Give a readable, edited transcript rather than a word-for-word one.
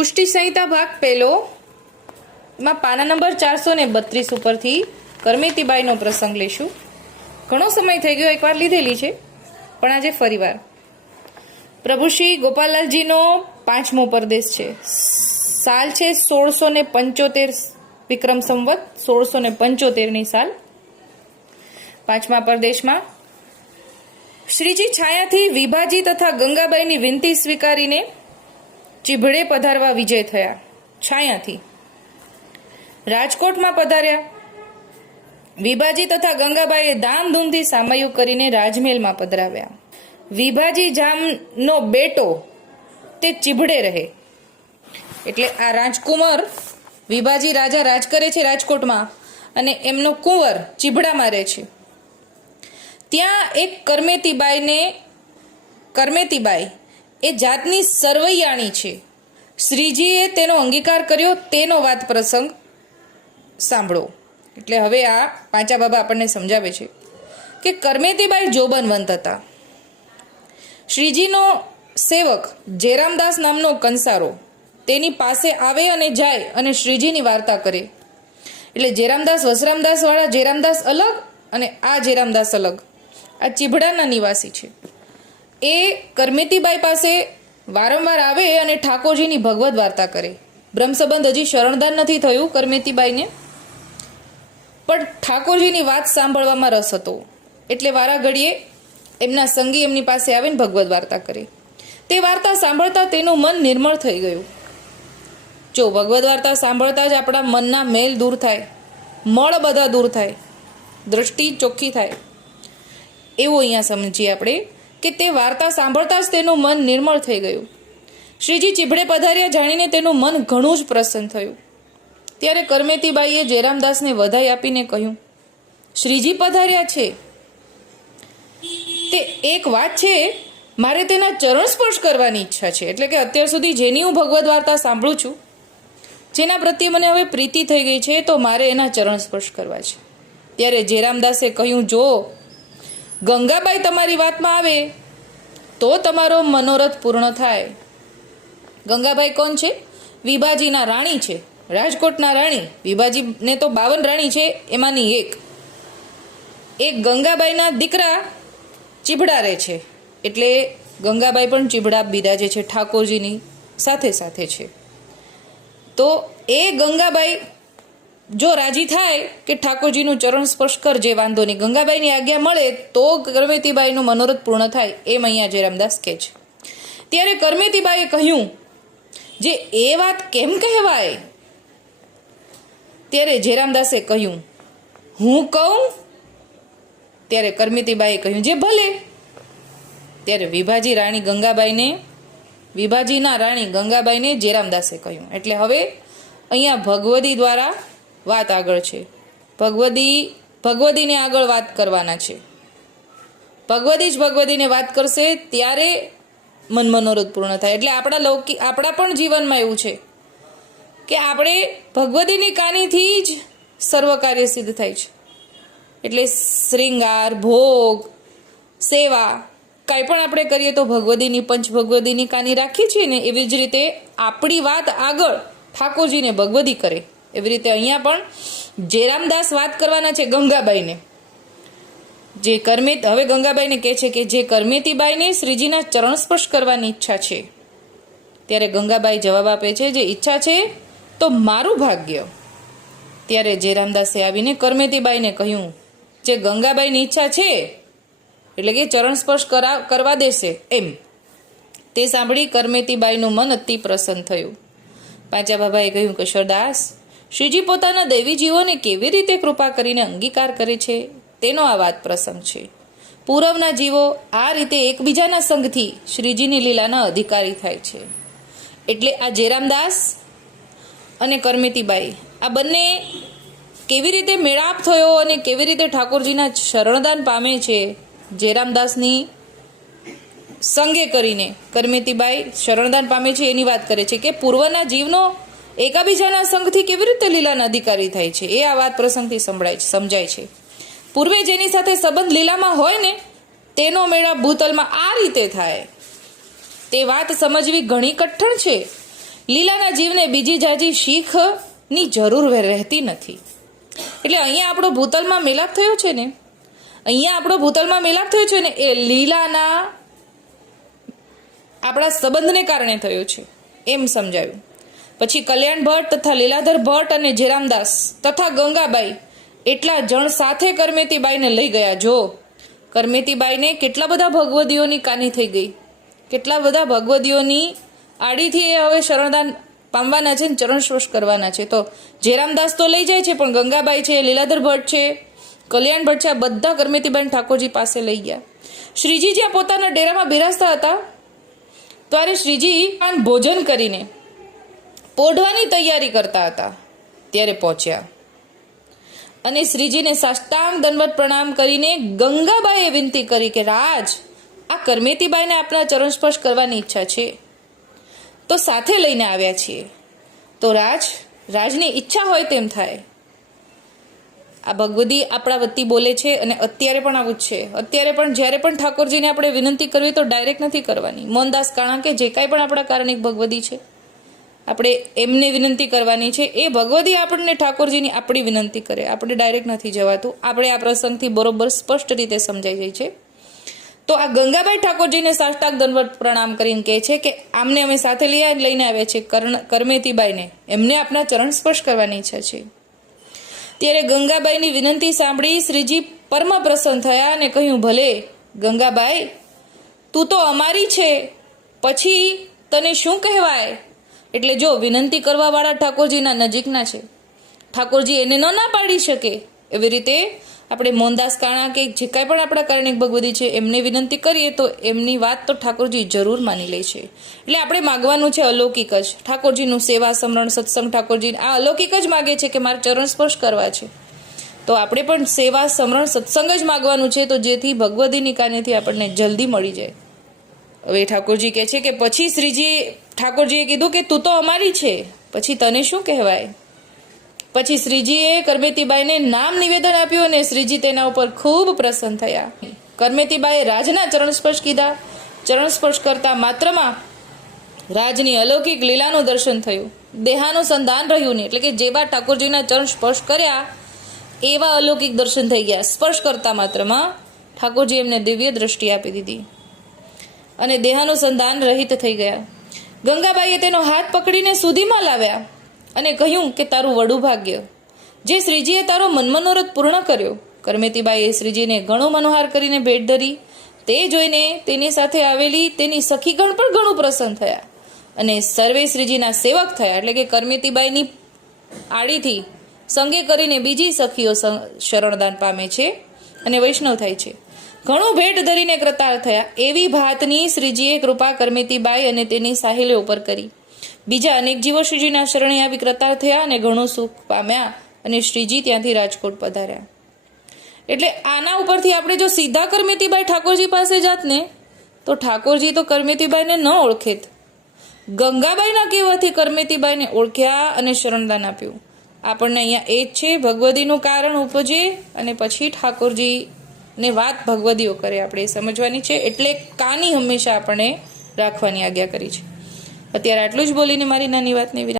પુષ્ટિ સંહિતા ભાગ પહેલો માં પાના નંબર 432 ઉપરથી કરમેતીબાઈનો પ્રસંગ લઈશું. ઘણો સમય થઈ ગયો, એકવાર લીધેલી છે, પણ આજે ફરીવાર. પ્રભુ શ્રી ગોપાલલાલજીનો 5મો પરદેશ છે. સાલ છે 1675 વિક્રમ સંવત 1675ની સાલ. 5મા પરદેશમાં શ્રીજી છાયાથી વિભાજી તથા ગંગાબાઈની વિનંતી સ્વીકારીને ચીભડે પધારવા વિજય થયા. છાયાથી રાજકોટમાં પધાર્યા. વિભાજી તથા ગંગાબાઈએ ધામધૂમથી સામયું કરીને રાજમહેલમાં પધરાવ્યા. વિભાજી જામનો બેટો તે ચીભડે રહે. એટલે આ રાજકુમાર વિભાજી રાજા રાજ કરે છે રાજકોટમાં, અને એમનો કુંવર ચીભડામાં રહે છે. ત્યાં એક કરમેતીબાઈ એ જાતની સરવૈયાણી છે. શ્રીજીએ તેનો અંગીકાર કર્યો, તેનો વાત પ્રસંગ સાંભળો. એટલે હવે આ પાંચા બાબા આપણને સમજાવે છે કે કરમેતીબાઈ જોબનવંત હતા. શ્રીજીનો સેવક જેરામદાસ નામનો કંસારો તેની પાસે આવે અને જાય અને શ્રીજીની વાર્તા કરે. એટલે જેરામદાસ વસરામદાસ વાળા જેરામદાસ અલગ અને આ જેરામદાસ અલગ. આ ચીભડાના નિવાસી છે. એ કરમેતીબાઈ પાસે વારંવાર આવે અને ઠાકોરજીની ભગવદ વાર્તા કરે. બ્રહ્મસંબંધ હજી શરણદાન નથી થયું કરમેતીબાઈને, પણ ઠાકોરજીની વાત સાંભળવામાં રસ હતો. એટલે વારા ઘડીએ એમના સંગી એમની પાસે આવીને ભગવદ વાર્તા કરે. તે વાર્તા સાંભળતા તેનું મન નિર્મળ થઈ ગયું. જો ભગવદ વાર્તા સાંભળતા જ આપણા મનના મેલ દૂર થાય, મળ બધા દૂર થાય, દ્રષ્ટિ ચોખ્ખી થાય, એવું અહીંયા સમજીએ આપણે કે તે વાર્તા સાંભળતા જ તેનું મન નિર્મળ થઈ ગયું. શ્રીજી ચીભડે પધાર્યા જાણીને તેનું મન ઘણું જ પ્રસન્ન થયું. ત્યારે કરમેતીબાઈએ જેરામદાસને વધાઈ આપીને કહ્યું, શ્રીજી પધાર્યા છે તે એક વાત છે, મારે તેના ચરણ સ્પર્શ કરવાની ઈચ્છા છે. એટલે કે અત્યાર સુધી જેની હું ભગવદ વાર્તા સાંભળું છું, જેના પ્રત્યે મને હવે પ્રીતિ થઈ ગઈ છે, તો મારે એના ચરણ સ્પર્શ કરવા છે. ત્યારે જેરામદાસે કહ્યું, જો ગંગાબાઈ તમારી વાતમાં આવે તો તમારો મનોરથ પૂર્ણ થાય. ગંગાબાઈ કોણ છે? વિભાજીના રાણી છે, રાજકોટના રાણી. વિભાજીને તો 52 રાણી છે, એમાંની એક ગંગાબાઈના દીકરા ચીભડા રહે છે. એટલે ગંગાબાઈ પણ ચીભડા બિરાજે છે, ઠાકોરજીની સાથે સાથે છે. તો એ ગંગાબાઈ જો રાજી થાય કે ઠાકોરજીનું ચરણ સ્પર્શ કરજે, વાંધો નહીં, ગંગાબાઈની આજ્ઞા મળે તો કરમેતીબાઈનું મનોરથ પૂર્ણ થાય, એમ અહીંયા જેરામદાસ કહે છે. ત્યારે કરમેતીબાઈએ કહ્યું, જે એ વાત કેમ કહેવાય? ત્યારે જેરામદાસે કહ્યું, હું કહું? ત્યારે કરમેતીબાઈએ કહ્યું, જે ભલે. ત્યારે વિભાજીના રાણી ગંગાબાઈને જેરામદાસે કહ્યું. એટલે હવે અહીંયા ભગવદી દ્વારા વાત આગળ છે. ભગવદીને આગળ વાત કરવાના છે. ભગવદી જ ભગવદીને વાત કરશે ત્યારે મન મનોરથ પૂર્ણ થાય. એટલે આપણા પણ જીવનમાં એવું છે કે આપણે ભગવદીની કાનીથી જ સર્વ કાર્ય સિદ્ધ થાય છે. એટલે શ્રૃંગાર, ભોગ, સેવા કાંઈ પણ આપણે કરીએ તો ભગવદીની પંચ ભગવદીની કાની રાખીએ છીએ ને, એવી જ રીતે આપણી વાત આગળ ઠાકોરજીને ભગવદી કરે. એવી રીતે અહીંયા પણ જેરામદાસ વાત કરવાના છે ગંગાબાઈને. હવે ગંગાબાઈને કહે છે કે જે કરમેતીબાઈને શ્રીજીના ચરણ સ્પર્શ કરવાની ઈચ્છા છે. ત્યારે ગંગાબાઈ જવાબ આપે છે, જે ઈચ્છા છે તો મારું ભાગ્ય. ત્યારે જેરામદાસે આવીને કરમેતીબાઈને કહ્યું, જે ગંગાબાઈની ઈચ્છા છે એટલે કે ચરણ સ્પર્શ કરવા દેશે એમ. તે સાંભળી કરમેતીબાઈનું મન અતિ પ્રસન્ન થયું. પાંચા બાબાએ કહ્યું, કશોરદાસ, શ્રીજી પોતાના દૈવી જીવોને કેવી રીતે કૃપા કરીને અંગીકાર કરે છે તેનો આ વાત પ્રસંગ છે. પૂર્વના જીવો આ રીતે એકબીજાના સંગથી શ્રીજીની લીલાના અધિકારી થાય છે. એટલે આ જેરામદાસ અને કરમેતીબાઈ આ બંને કેવી રીતે મેળાપ થયો અને કેવી રીતે ઠાકોરજીના શરણદાન પામે છે. જેરામદાસની સંગે કરીને કરમેતીબાઈ શરણદાન પામે છે એની વાત કરે છે કે પૂર્વના જીવનો એકાબીજાના સંગથી કેવી રીતે લીલાના અધિકારી થાય છે, એ આ વાત પ્રસંગથી સમજાય છે. પૂર્વે જેની સાથે સંબંધ લીલામાં હોય ને તેનો મેળાપ ભૂતલમાં આ રીતે થાય. તે વાત સમજવી ઘણી કઠણ છે. લીલાના જીવને બીજી જાજી શીખની જરૂર રહેતી નથી. એટલે અહીંયા આપણો ભૂતલમાં મેલાપ થયો છે ને, એ લીલાના આપણા સંબંધને કારણે થયો છે એમ સમજાવ્યું. પછી કલ્યાણ ભટ્ટ તથા લીલાધર ભટ્ટ અને જેરામદાસ તથા ગંગાબાઈ એટલા જણ સાથે કરમેતીબાઈને લઈ ગયા. જો કરમેતીબાઈને કેટલા બધા ભગવદીઓની કાની થઈ ગઈ, કેટલા બધા ભગવદીઓની આડીથી એ હવે શરણદાન પામવાના છે, ચરણ સ્પર્શ કરવાના છે. તો જેરામદાસ તો લઈ જાય છે, પણ ગંગાબાઈ છે, લીલાધર ભટ્ટ છે, કલ્યાણ ભટ્ટ છે, આ બધા કરમેતીબાઈ ઠાકોરજી પાસે લઈ ગયા. શ્રીજી જ્યાં પોતાના ડેરામાં બિરાજતા હતા ત્યારે શ્રીજી ભોજન કરીને પોઢવાની તૈયારી કરતા હતા ત્યારે પહોંચ્યા અને શ્રીજીને સાષ્ટાંગ દંડવત પ્રણામ કરીને ગંગાબાઈએ વિનંતી કરી કે રાજ, આ કરમેતીબાઈને આપણા ચરણ સ્પર્શ કરવાની ઈચ્છા છે, તો સાથે લઈને આવ્યા છીએ, તો રાજની ઈચ્છા હોય તેમ થાય. આ ભગવદી આપણા વતી બોલે છે અને અત્યારે પણ આવું જ છે. અત્યારે પણ જ્યારે પણ ઠાકોરજીને આપણે વિનંતી કરવી તો ડાયરેક્ટ નથી કરવાની. મોહનદાસ કાણા કે જે કાંઈ પણ આપણા કારણિક ભગવદી છે આપણે એમને વિનંતી કરવાની છે. એ ભગવદી આપણને ઠાકોરજીની આપણી વિનંતી કરે, આપણે ડાયરેક્ટ નથી જવાતું. આપણે આ પ્રસંગથી બરોબર સ્પષ્ટ રીતે સમજાઈ જાય છે. તો આ ગંગાબાઈ ઠાકોરજીને સાષ્ટાંગ દંડવત પ્રણામ કરીને કહે છે કે આમને અમે સાથે લઈને આવ્યા છે કરમેતીબાઈને, એમને આપણા ચરણ સ્પર્શ કરવાની ઈચ્છા છે. ત્યારે ગંગાબાઈની વિનંતી સાંભળી શ્રીજી પરમ પ્રસન્ન થયા અને કહ્યું, ભલે ગંગાબાઈ, તું તો અમારી છે, પછી તને શું કહેવાય. એટલે જો વિનંતી કરવા વાળા ઠાકોરજીના નજીકના છે, ઠાકોરજી એને ન ના પાડી શકે. એવી રીતે આપણે મોહનદાસ કાણા કે જે કાંઈ પણ આપણા કારણિક ભગવદી છે એમને વિનંતી કરીએ તો એમની વાત તો ઠાકોરજી જરૂર માની લે છે. એટલે આપણે માગવાનું છે અલૌકિક જ, ઠાકોરજીનું સેવા સમરણ સત્સંગ. ઠાકોરજી આ અલૌકિક જ માગે છે કે મારે ચરણ સ્પર્શ કરવા છે, તો આપણે પણ સેવા સમરણ સત્સંગ જ માગવાનું છે, તો જેથી ભગવદીની કાનેથી આપણને જલ્દી મળી જાય. હવે ઠાકોરજી કહે છે કે પછી ઠાકોરજીએ કીધું કે તું તો અમારી છે, પછી તને શું કહેવાય. પછી શ્રીજીએ કરમેતીબાઈને નામ નિવેદન આપ્યું અને શ્રીજી તેના ઉપર ખૂબ પ્રસન્ન થયા. કરમેતીબાઈએ રાજના ચરણ સ્પર્શ કીધા. ચરણ સ્પર્શ કરતા માત્રમાં રાજની અલૌકિક લીલાનું દર્શન થયું. દેહાનું સંધાન રહ્યું નહીં, એટલે કે જેવા ઠાકોરજીના ચરણ સ્પર્શ કર્યા એવા અલૌકિક દર્શન થઈ ગયા. સ્પર્શ કરતા માત્રમાં ઠાકોરજી એમને દિવ્ય દ્રષ્ટિ આપી દીધી અને દેહાનું સંધાન રહિત થઈ ગયા. ગંગાબાઈએ તેનો હાથ પકડીને સુધીમાં લાવ્યા અને કહ્યું કે તારું વડું ભાગ્ય, જે શ્રીજીએ તારો મનમનોરથ પૂર્ણ કર્યો. કરમેતીબાઈએ શ્રીજીને ઘણું મનોહાર કરીને ભેટ ધરી. તે જોઈને તેની સાથે આવેલી તેની સખીગણ પણ ઘણું પ્રસન્ન થયા અને સર્વે શ્રીજીના સેવક થયા. એટલે કે કરમેતીબાઈની આડીથી સંગે કરીને બીજી સખીઓ શરણદાન પામે છે અને વૈષ્ણવ થાય છે. ઘણું ભેટ ધરીને કૃતાર્થ થયા. એવી ભાતની શ્રીજીએ કૃપા કરમેતીબાઈ અને તેની સાહેલીઓ ઉપર કરી. બીજા અનેક જીવો શ્રીજીના શરણે આવી કૃતાર્થ થયા અને ઘણું સુખ પામ્યા અને શ્રીજી ત્યાંથી રાજકોટ પધાર્યા. એટલે આના ઉપરથી આપણે જો સીધા કરમેતીબાઈ ઠાકોરજી પાસે જાત ને તો ઠાકોરજી તો કરમેતીબાઈને ન ઓળખેત. ગંગાબાઈના કહેવાથી કરમેતીબાઈને ઓળખ્યા અને શરણદાન આપ્યું. આપણને અહીંયા એ જ છે, ભગવદીનું કારણ ઉપજે અને પછી ઠાકોરજીને વાત ભગવદીઓ કરે, આપણે એ સમજવાની છે. એટલે કાની હંમેશા આપણને રાખવાની આજ્ઞા કરી છે. અત્યારે આટલું જ બોલીને મારી નાની વાતને વિરામ